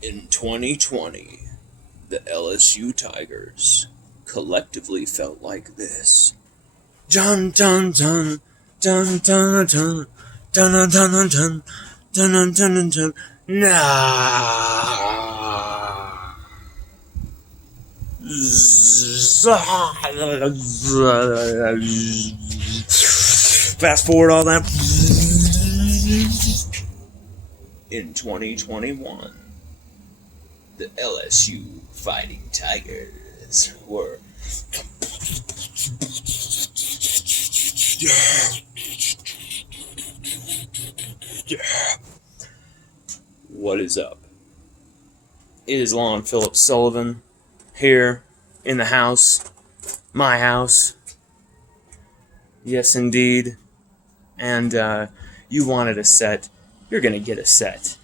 In 2020, the LSU Tigers collectively felt like this. Dun dun dun dun dun dun dun dun dun dun dun dun dun dun dun. Nah. Fast forward all that. In 2021, the LSU Fighting Tigers were What is up? It is Lon Philip Sullivan here in the house, my house. Yes, indeed. And you wanted a set, you're gonna get a set.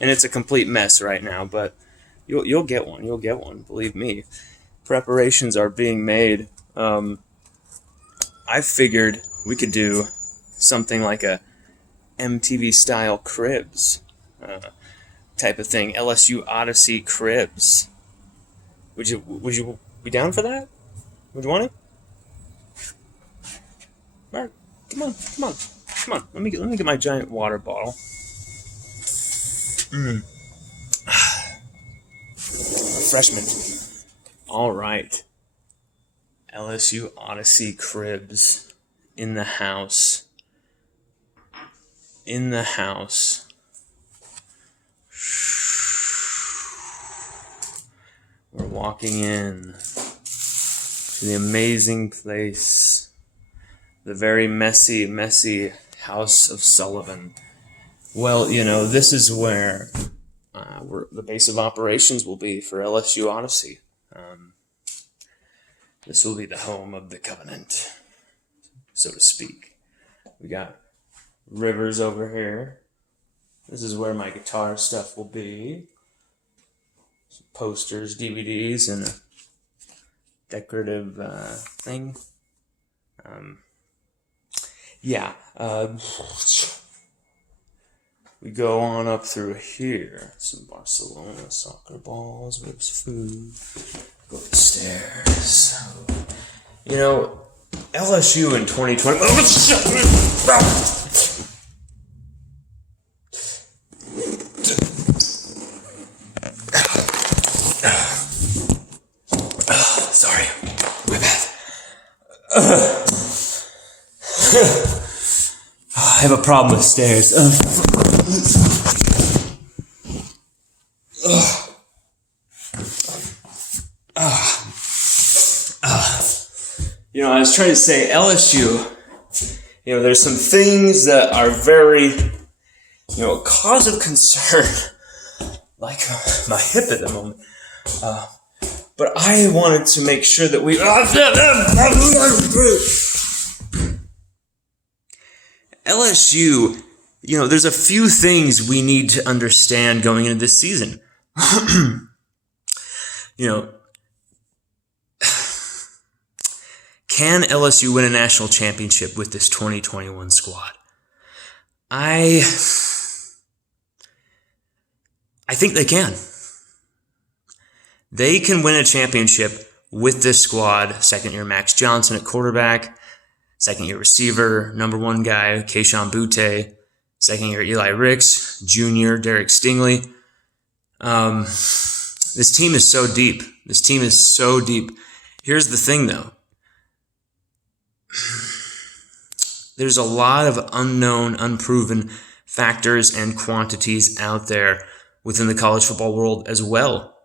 And it's a complete mess right now, but you'll get one. You'll get one. Believe me. Preparations are being made. I figured we could do something like a MTV style cribs type of thing. LSU Odyssey cribs. Would you be down for that? Would you want it? All right, come on. Let me get my giant water bottle. Refreshment. All right. LSU Odyssey cribs in the house. In the house. We're walking in to the amazing place. The very messy House of Sullivan. Well, this is where the base of operations will be for LSU Odyssey. This will be the home of the Covenant, so to speak. We got Rivers over here. This is where my guitar stuff will be. Some posters, DVDs, and a decorative thing. We go on up through here. Some Barcelona soccer balls, with food. Go upstairs. LSU in 2020. Sorry, my bad. I have a problem with stairs. I was trying to say LSU, there's some things that are very, a cause of concern, like my hip at the moment. But I wanted to make sure that we... LSU, there's a few things we need to understand going into this season. Can LSU win a national championship with this 2021 squad? I think they can. They can win a championship with this squad. Second-year Max Johnson at quarterback. Second-year receiver, number one guy, Keishawn Butte. Second-year Eli Ricks. Junior Derek Stingley. This team is so deep. Here's the thing, though. There's a lot of unknown, unproven factors and quantities out there within the college football world as well,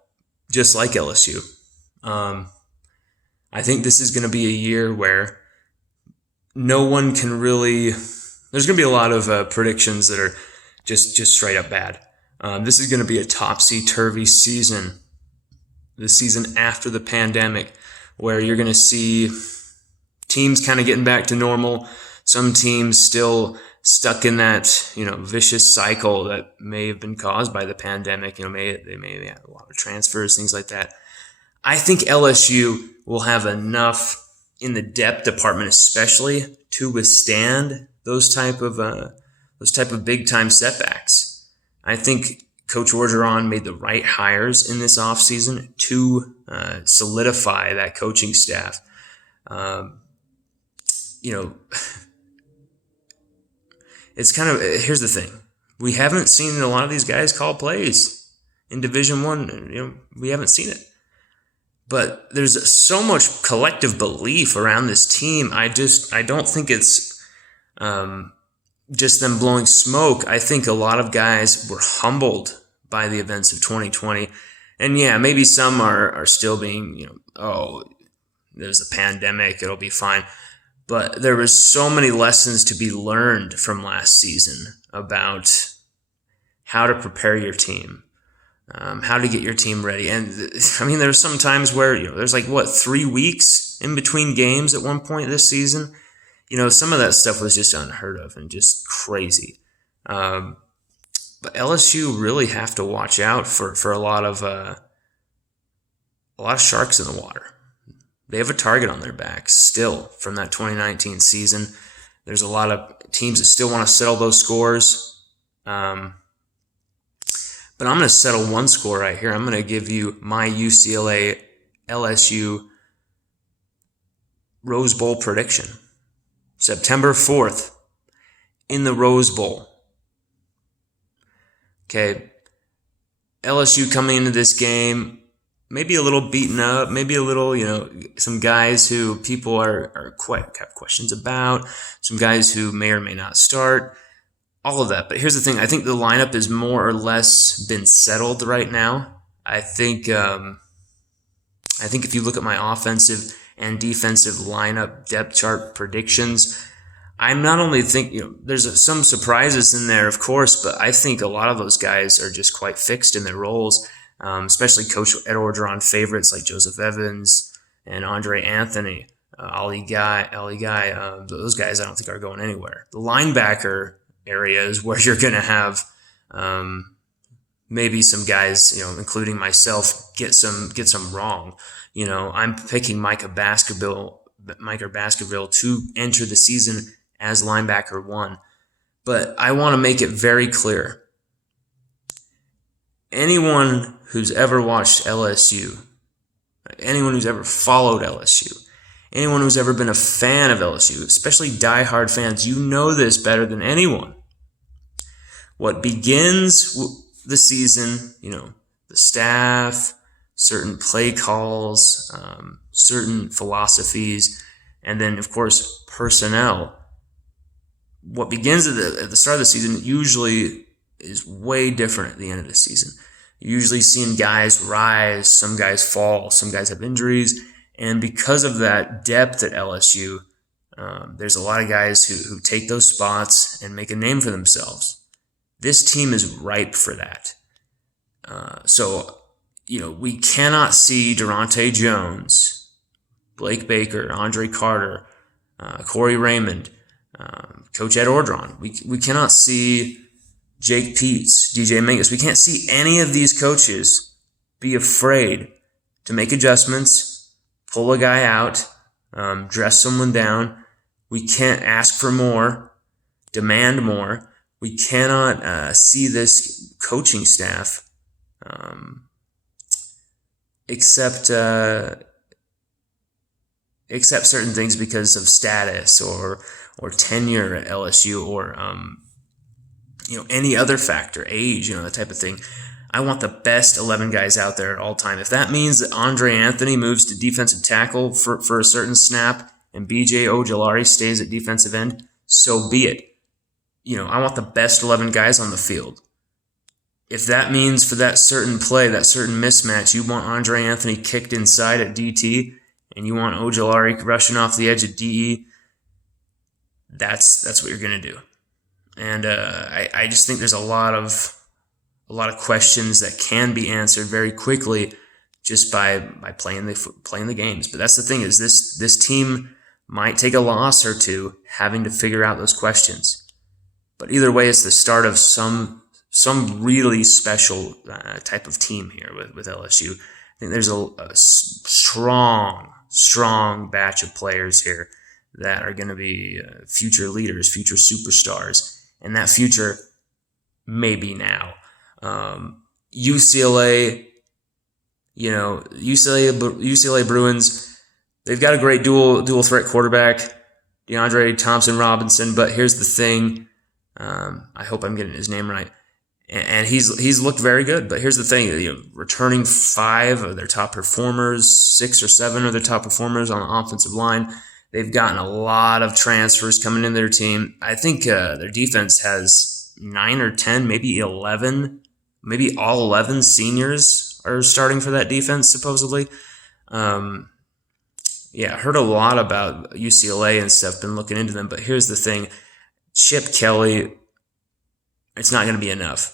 just like LSU. I think this is going to be a year where no one can really... There's going to be a lot of predictions that are just straight up bad. This is going to be a topsy-turvy season, the season after the pandemic, where you're going to see teams kind of getting back to normal. Some teams still stuck in that, vicious cycle that may have been caused by the pandemic. They may have a lot of transfers, things like that. I think LSU will have enough in the depth department, especially, to withstand those type of big time setbacks. I think Coach Orgeron made the right hires in this offseason to solidify that coaching staff. It's kind of, here's the thing. We haven't seen a lot of these guys call plays in Division I. We haven't seen it. But there's so much collective belief around this team. I don't think it's just them blowing smoke. I think a lot of guys were humbled by the events of 2020. And yeah, maybe some are still being, there's a pandemic, it'll be fine. But there was so many lessons to be learned from last season about how to prepare your team, how to get your team ready. And there were some times where, there's 3 weeks in between games at one point this season. Some of that stuff was just unheard of and just crazy. But LSU really have to watch out for a lot of sharks in the water. They have a target on their back still from that 2019 season. There's a lot of teams that still want to settle those scores. But I'm going to settle one score right here. I'm going to give you my UCLA LSU Rose Bowl prediction. September 4th in the Rose Bowl. Okay. LSU coming into this game, maybe a little beaten up, maybe a little, some guys who people have questions about, some guys who may or may not start, all of that. But here's the thing. I think the lineup is more or less been settled right now. I think if you look at my offensive and defensive lineup depth chart predictions, I'm not only there's some surprises in there, of course, but I think a lot of those guys are just quite fixed in their roles. Especially Coach Ed Orgeron favorites like Joseph Evans and Andre Anthony, Ali Guy. Those guys I don't think are going anywhere. The linebacker area is where you're going to have maybe some guys, including myself, get some wrong. I'm picking Micah Baskerville to enter the season as linebacker 1. But I want to make it very clear. Anyone who's ever watched LSU, anyone who's ever followed LSU, anyone who's ever been a fan of LSU, especially diehard fans, you know this better than anyone. What begins the season, the staff, certain play calls, certain philosophies, and then, of course, personnel. What begins at the start of the season usually is way different at the end of the season. You're usually seeing guys rise, some guys fall, some guys have injuries, and because of that depth at LSU, there's a lot of guys who take those spots and make a name for themselves. This team is ripe for that. So we cannot see Durante Jones, Blake Baker, Andre Carter, Corey Raymond, Coach Ed Orgeron. We cannot see Jake Peets, DJ Mingus. We can't see any of these coaches be afraid to make adjustments, pull a guy out, dress someone down. We can't ask for more, demand more. We cannot see this coaching staff accept certain things because of status or tenure at LSU or any other factor, age, that type of thing. I want the best 11 guys out there at all time. If that means that Andre Anthony moves to defensive tackle for a certain snap and BJ Ojulari stays at defensive end, so be it. I want the best 11 guys on the field. If that means for that certain play, that certain mismatch, you want Andre Anthony kicked inside at DT and you want Ojulari rushing off the edge at DE, that's what you're going to do. And I just think there's a lot of questions that can be answered very quickly just by playing the games. But that's the thing, is this team might take a loss or two having to figure out those questions. But either way, it's the start of some really special type of team here with LSU. I think there's a strong batch of players here that are going to be future leaders, future superstars. And that future may be now. UCLA, UCLA Bruins, they've got a great dual threat quarterback, DeAndre Thompson-Robinson, but here's the thing. I hope I'm getting his name right. And he's looked very good, but here's the thing: returning 5 of their top performers, 6 or 7 of their top performers on the offensive line. They've gotten a lot of transfers coming into their team. I think their defense has 9 or 10, maybe 11, maybe all 11 seniors are starting for that defense supposedly. I heard a lot about UCLA and stuff. Been looking into them, but here's the thing: Chip Kelly, it's not going to be enough.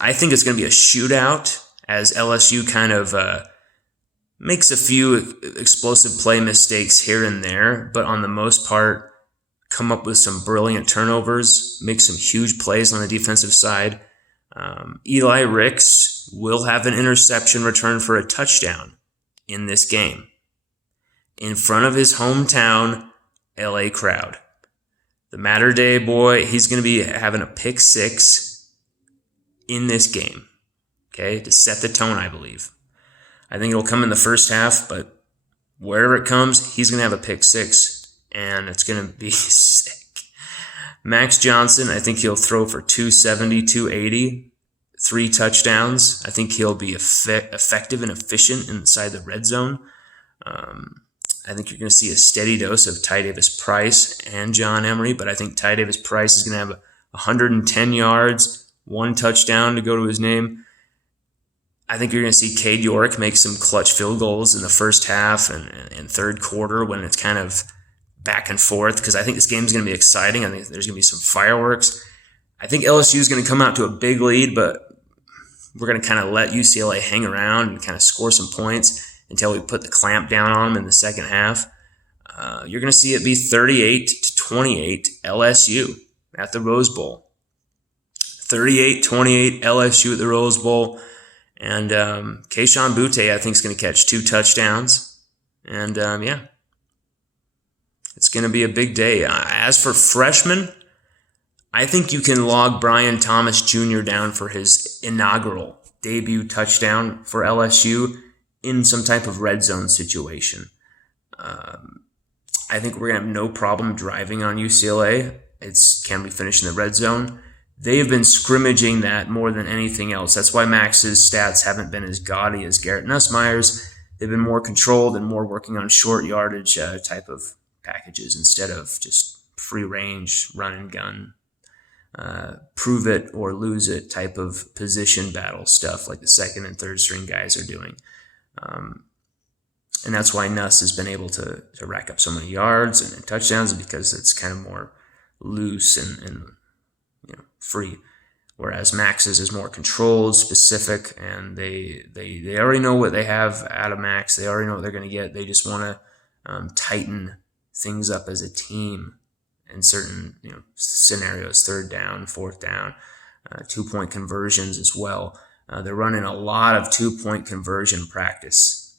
I think it's going to be a shootout as LSU kind of makes a few explosive play mistakes here and there, but on the most part, come up with some brilliant turnovers, make some huge plays on the defensive side. Eli Ricks will have an interception return for a touchdown in this game in front of his hometown LA crowd. The Mater Dei boy, he's going to be having a pick 6 in this game, okay, to set the tone, I believe. I think it'll come in the first half, but wherever it comes, he's going to have a pick 6, and it's going to be sick. Max Johnson, I think he'll throw for 270, 280, 3 touchdowns. I think he'll be effective and efficient inside the red zone. I think you're going to see a steady dose of Ty Davis-Price and John Emery, but I think Ty Davis-Price is going to have 110 yards, 1 touchdown to go to his name. I think you're going to see Cade York make some clutch field goals in the first half and third quarter when it's kind of back and forth, because I think this game is going to be exciting. I think there's going to be some fireworks. I think LSU is going to come out to a big lead, but we're going to kind of let UCLA hang around and kind of score some points until we put the clamp down on them in the second half. You're going to see it be 38-28 LSU at the Rose Bowl. 38-28 LSU at the Rose Bowl. And Kayshon Boutte, I think, is going to catch 2 touchdowns. And, it's going to be a big day. As for freshmen, I think you can log Brian Thomas Jr. down for his inaugural debut touchdown for LSU in some type of red zone situation. I think we're going to have no problem driving on UCLA. Can we finish in the red zone? They've been scrimmaging that more than anything else. That's why Max's stats haven't been as gaudy as Garrett Nussmeier's. They've been more controlled and more working on short yardage type of packages instead of just free range, run and gun, prove it or lose it type of position battle stuff like the second and third string guys are doing. And that's why Nuss has been able to rack up so many yards and touchdowns, because it's kind of more loose and free, whereas Max's is more controlled, specific, and they already know what they have out of Max. They already know what they're going to get. They just want to tighten things up as a team in certain scenarios, 3rd down, 4th down, 2-point conversions as well. They're running a lot of 2-point conversion practice.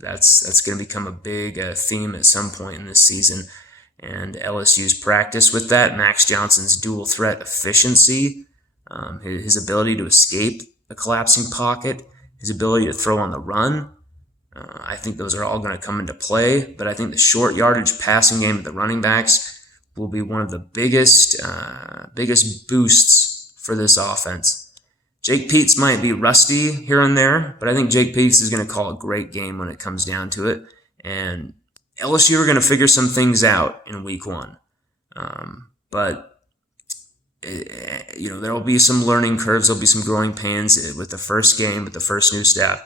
That's going to become a big theme at some point in this season. And LSU's practice with that, Max Johnson's dual threat efficiency, his ability to escape a collapsing pocket, his ability to throw on the run, I think those are all going to come into play. But I think the short yardage passing game of the running backs will be one of the biggest boosts for this offense. Jake Peetz might be rusty here and there, but I think Jake Peetz is going to call a great game when it comes down to it. And LSU are going to figure some things out in week 1. But there will be some learning curves. There'll be some growing pains with the first game, with the first new staff.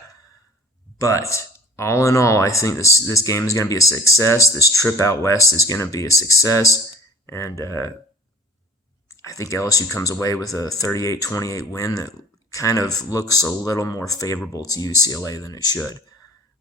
But all in all, I think this game is going to be a success. This trip out west is going to be a success. And I think LSU comes away with a 38-28 win that kind of looks a little more favorable to UCLA than it should.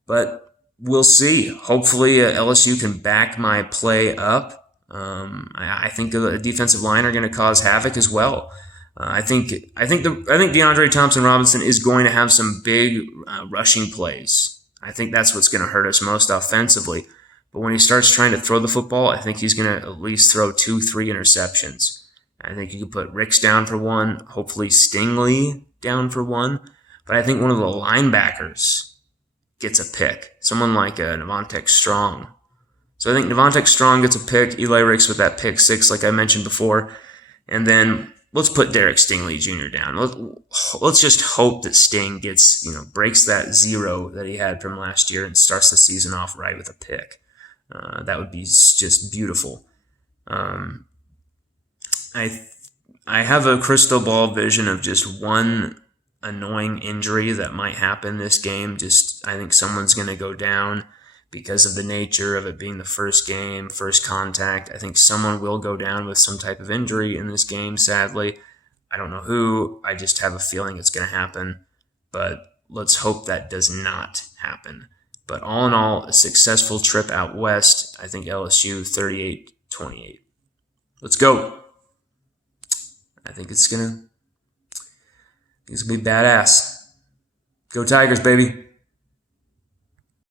But we'll see. Hopefully LSU can back my play up. I think the defensive line are going to cause havoc as well. I think DeAndre Thompson-Robinson is going to have some big rushing plays. I think that's what's going to hurt us most offensively. But when he starts trying to throw the football, I think he's going to at least throw 2-3 interceptions. I think you could put Ricks down for one, hopefully Stingley down for one. But I think one of the linebackers gets a pick. Someone like Navontek Strong. So I think Navontek Strong gets a pick. Eli Ricks with that pick 6, like I mentioned before. And then let's put Derek Stingley Jr. down. Let's just hope that Sting gets, breaks that 0 that he had from last year and starts the season off right with a pick. That would be just beautiful. I have a crystal ball vision of just one annoying injury that might happen this game. I think someone's going to go down because of the nature of it being the first game, first contact. I think someone will go down with some type of injury in this game, sadly. I don't know who. I just have a feeling it's going to happen. But let's hope that does not happen. But all in all, a successful trip out west. I think LSU 38-28. Let's go. I think it's gonna be badass. Go Tigers, baby.